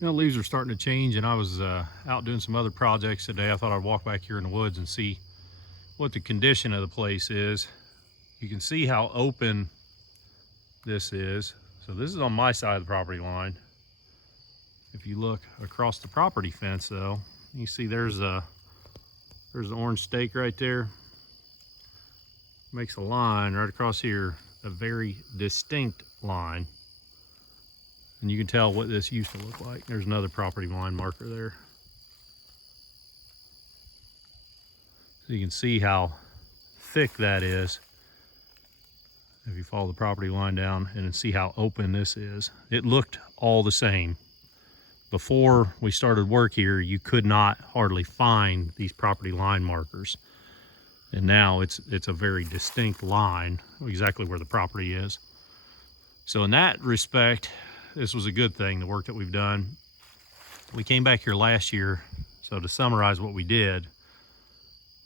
You know, leaves are starting to change, and I was out doing some other projects today. I thought I'd walk back here in the woods and see what the condition of the place is. You can see how open this is. So this is on my side of the property line. If you look across the property fence though, you see there's an orange stake right there. Makes a line right across here, a very distinct line. And you can tell what this used to look like. There's another property line marker there. So you can see how thick that is. If you follow the property line down and see how open this is. It looked all the same. Before we started work here, you could not hardly find these property line markers. And now it's a very distinct line, exactly where the property is. So in that respect, this was a good thing, the work that we've done. We came back here last year, so to summarize what we did,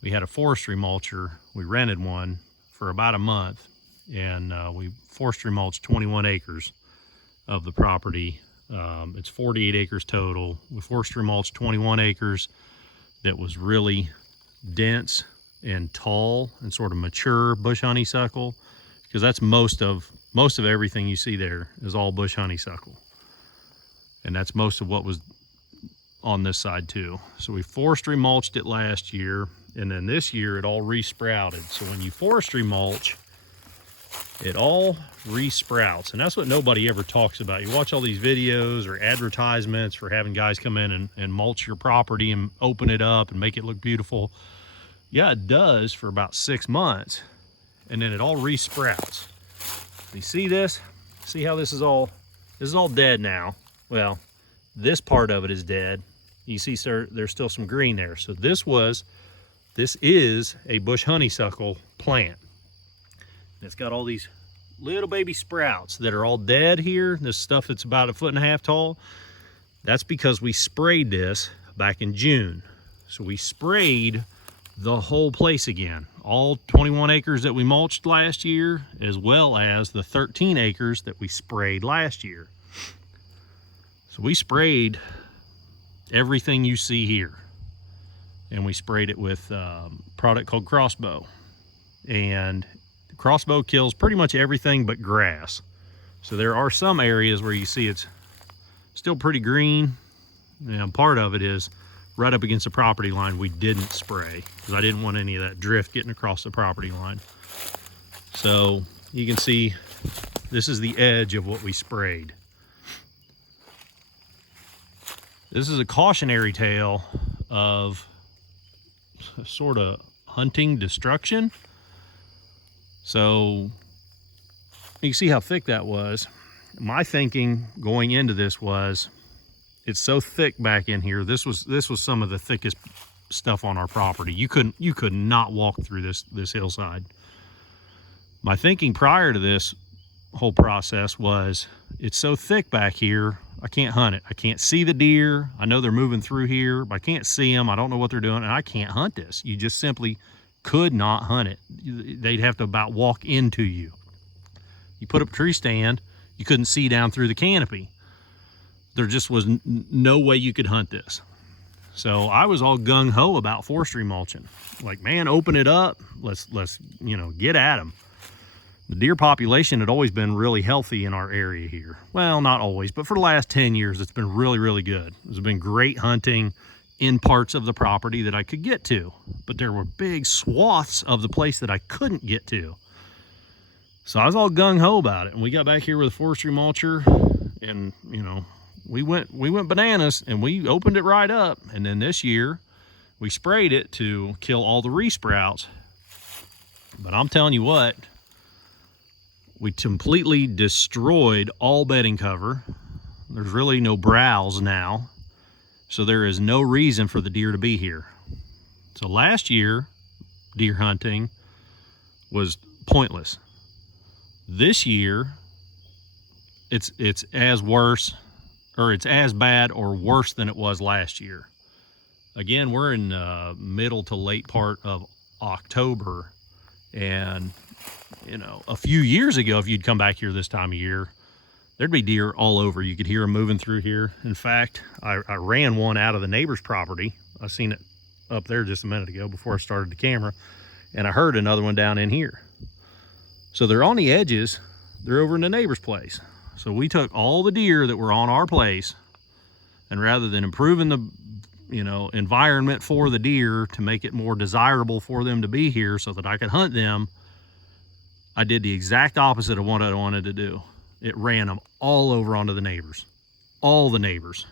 we had a forestry mulcher. We rented one for about a month, and we forestry mulched 21 acres of the property. It's 48 acres total. We forestry mulched 21 acres that was really dense and tall and sort of mature bush honeysuckle, because that's most of everything you see there is all bush honeysuckle, and that's most of what was on this side too. So we forestry mulched it last year, and then this year it all resprouted. So when you forestry mulch, it all resprouts, and that's what nobody ever talks about. You watch all these videos or advertisements for having guys come in and mulch your property and open it up and make it look beautiful. Yeah, it does for about 6 months, and then it all resprouts. You see this? See how this is all dead now? Well, this part of it is dead. You see, sir, there's still some green there. So this is a bush honeysuckle plant. It's got all these little baby sprouts that are all dead here. This stuff that's about 1.5 feet tall. That's because we sprayed this back in June. So we sprayed the whole place again. All 21 acres that we mulched last year, as well as the 13 acres that we sprayed last year. So we sprayed everything you see here. And we sprayed it with a product called Crossbow. And Crossbow kills pretty much everything but grass. So there are some areas where you see it's still pretty green. And part of it is right up against the property line we didn't spray, because I didn't want any of that drift getting across the property line. So you can see this is the edge of what we sprayed. This is a cautionary tale of sort of hunting destruction. So you can see how thick that was. My thinking going into this was, it's so thick back in here. This was some of the thickest stuff on our property. You could not walk through this hillside. My thinking prior to this whole process was, it's so thick back here, I can't hunt it. I can't see the deer. I know they're moving through here, but I can't see them. I don't know what they're doing, and I can't hunt this. You just simply could not hunt it. They'd have to about walk into you. You put up a tree stand, you couldn't see down through the canopy. There just was no way you could hunt this. So I was all gung-ho about forestry mulching. Like, man, open it up. Let's get at them. The deer population had always been really healthy in our area here. Well, not always, but for the last 10 years, it's been really, really good. There's been great hunting in parts of the property that I could get to, but there were big swaths of the place that I couldn't get to. So I was all gung-ho about it, and we got back here with a forestry mulcher, and we went bananas, and we opened it right up. And then this year we sprayed it to kill all the resprouts. But I'm telling you what, we completely destroyed all bedding cover. There's really no browse now, so there is no reason for the deer to be here. So last year deer hunting was pointless. This year it's as worse, or it's as bad or worse than it was last year. Again, we're in middle to late part of October, and a few years ago, if you'd come back here this time of year, there'd be deer all over. You could hear them moving through here. In fact, I ran one out of the neighbor's property. I seen it up there just a minute ago before I started the camera, and I heard another one down in here. So they're on the edges. They're over in the neighbor's place. So we took all the deer that were on our place, and rather than improving the environment for the deer to make it more desirable for them to be here so that I could hunt them, I did the exact opposite of what I wanted to do. It ran them all over onto the neighbors, all the neighbors.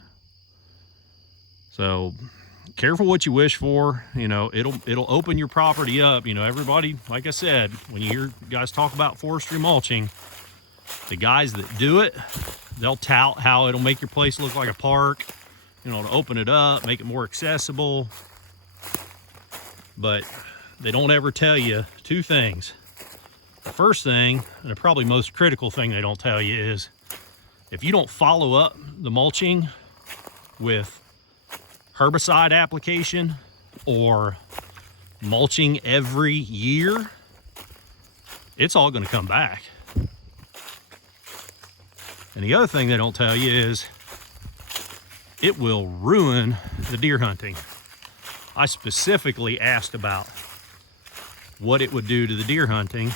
So careful what you wish for. It'll open your property up. Everybody, like I said, when you hear guys talk about forestry mulching, the guys that do it, they'll tout how it'll make your place look like a park, to open it up, make it more accessible. But they don't ever tell you two things. The first thing, and the probably most critical thing they don't tell you, is if you don't follow up the mulching with herbicide application or mulching every year, it's all going to come back. And the other thing they don't tell you is it will ruin the deer hunting. I specifically asked about what it would do to the deer hunting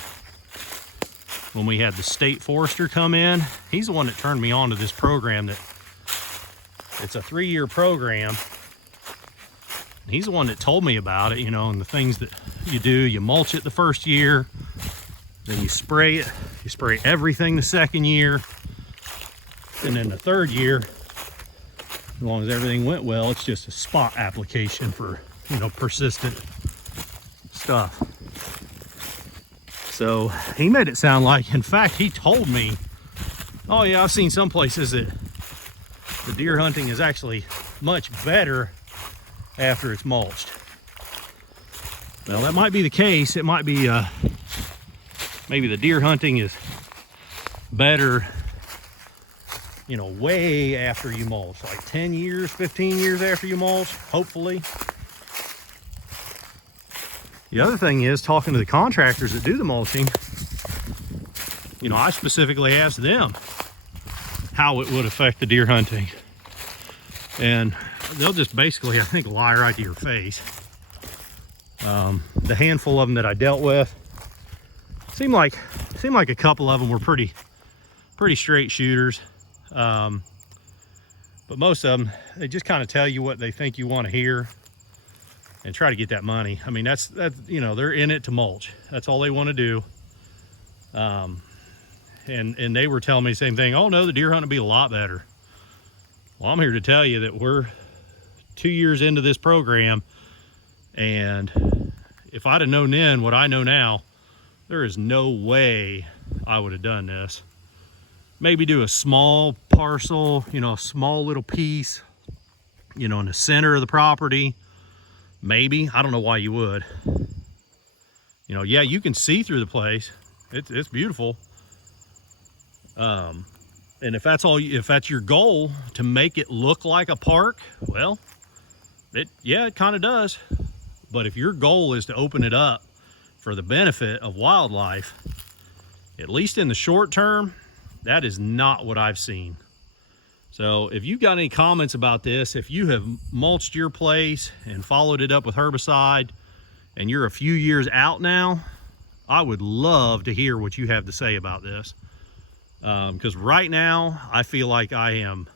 when we had the state forester come in. He's the one that turned me on to this program. It's a 3-year program. He's the one that told me about it, and the things that you do. You mulch it the first year, then you spray it. You spray everything the second year. And then the third year, as long as everything went well, it's just a spot application for, persistent stuff. So he made it sound like, in fact, he told me, oh yeah, I've seen some places that the deer hunting is actually much better after it's mulched. Well, that might be the case. It might be, maybe the deer hunting is better, way after you mulch, like 10 years, 15 years after you mulch, hopefully. The other thing is, talking to the contractors that do the mulching, I specifically asked them how it would affect the deer hunting. And they'll just basically, I think, lie right to your face. The handful of them that I dealt with seemed like a couple of them were pretty straight shooters. But most of them, they just kind of tell you what they think you want to hear and try to get that money. I mean, that's they're in it to mulch. That's all they want to do. And they were telling me the same thing. Oh no, the deer hunt would be a lot better. Well, I'm here to tell you that we're 2 years into this program, and if I'd have known then what I know now, there is no way I would have done this. Maybe do a small parcel, a small little piece, in the center of the property. Maybe. I don't know why you would. Yeah, you can see through the place. It's beautiful. And if that's your goal, to make it look like a park, well, it kind of does. But if your goal is to open it up for the benefit of wildlife, at least in the short term, that is not what I've seen. So if you've got any comments about this, if you have mulched your place and followed it up with herbicide and you're a few years out now, I would love to hear what you have to say about this. Because right now I feel like I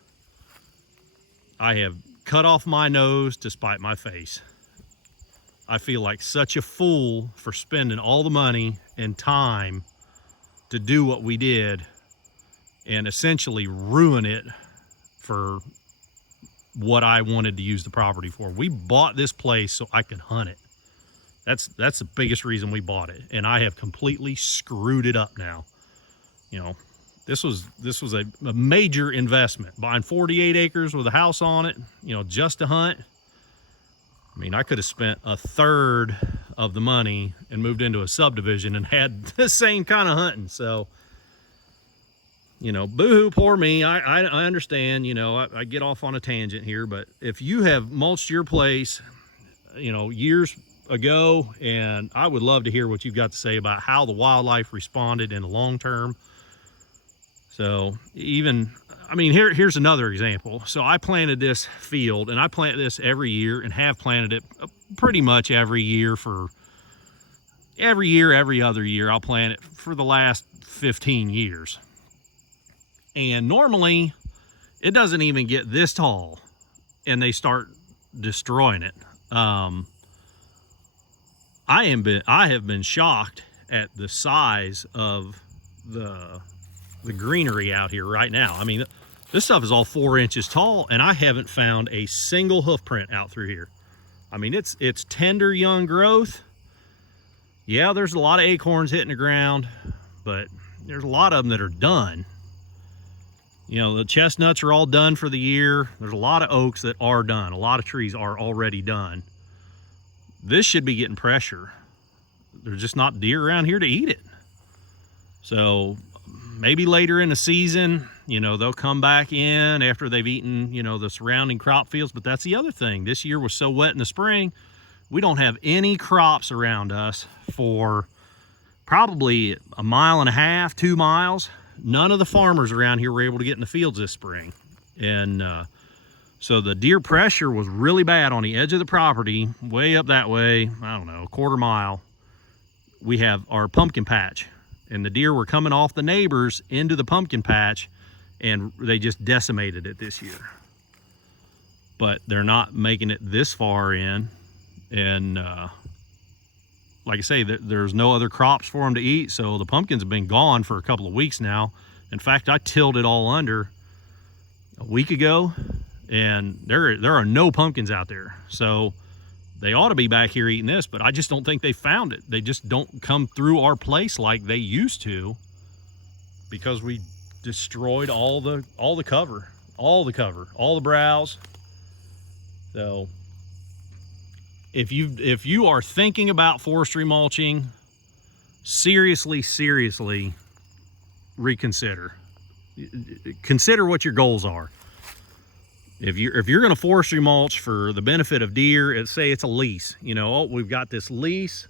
have cut off my nose to spite my face. I feel like such a fool for spending all the money and time to do what we did and essentially ruin it for what I wanted to use the property for. We bought this place so I could hunt it. That's the biggest reason we bought it, and I have completely screwed it up now. This was a major investment, buying 48 acres with a house on it, just to hunt. I mean, I could have spent a third of the money and moved into a subdivision and had the same kind of hunting. So, boo-hoo, poor me. I understand, I get off on a tangent here, but if you have mulched your place, years ago, and I would love to hear what you've got to say about how the wildlife responded in the long term. So even, I mean, here's another example. So I planted this field, and I plant this every year and have planted it pretty much every year for every other year. I'll plant it for the last 15 years. And normally it doesn't even get this tall and they start destroying it. I have been shocked at the size of the greenery out here right now. I mean, this stuff is all 4 inches tall, and I haven't found a single hoof print out through here. I mean, it's tender young growth. Yeah, there's a lot of acorns hitting the ground, but there's a lot of them that are done. You know, the chestnuts are all done for the year. There's a lot of oaks that are done. A lot of trees are already done. This should be getting pressure. There's just not deer around here to eat it. So maybe later in the season, you know, they'll come back in after they've eaten, you know, the surrounding crop fields. But that's the other thing. This year was so wet in the spring, we don't have any crops around us for probably 1.5 miles, 2 miles. None of the farmers around here were able to get in the fields this spring. And so the deer pressure was really bad on the edge of the property, way up that way, I don't know, 1/4 mile. We have our pumpkin patch, and the deer were coming off the neighbors into the pumpkin patch, and they just decimated it this year. But they're not making it this far in. And like I say, there's no other crops for them to eat, so the pumpkins have been gone for a couple of weeks now. In fact, I tilled it all under a week ago, and there are no pumpkins out there. So they ought to be back here eating this, but I just don't think they found it. They just don't come through our place like they used to, because we destroyed all the cover, all the browse. So if you are thinking about forestry mulching, seriously reconsider. Consider what your goals are. If you're going to forestry mulch for the benefit of deer, say it's a lease. You know, oh, we've got this lease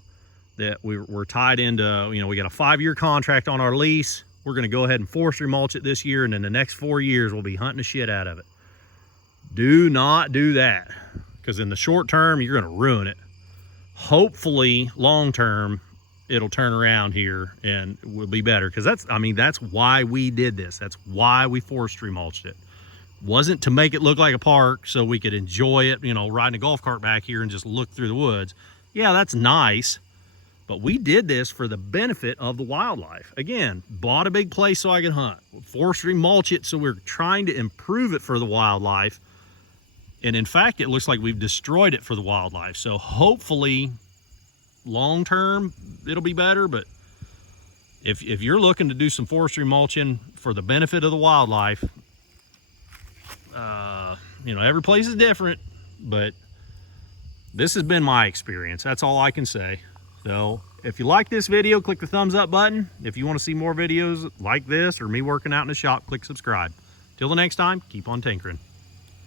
that we're tied into. You know, we got a 5-year contract on our lease. We're going to go ahead and forestry mulch it this year, and in the next 4 years we'll be hunting the shit out of it. Do not do that, because in the short term you're going to ruin it. Hopefully long term it'll turn around here and will be better, because that's why we did this. That's why we forestry mulched it. Wasn't to make it look like a park so we could enjoy it, you know, riding a golf cart back here and just look through the woods. Yeah, that's nice, but we did this for the benefit of the wildlife. Again, bought a big place so I could hunt. Forestry mulch it, so we're trying to improve it for the wildlife. And in fact, it looks like we've destroyed it for the wildlife. So hopefully long term it'll be better. But if you're looking to do some forestry mulching for the benefit of the wildlife, you know, every place is different, but this has been my experience. That's all I can say. So if you like this video, click the thumbs up button. If you want to see more videos like this or me working out in the shop, click subscribe. Till the next time, keep on tinkering.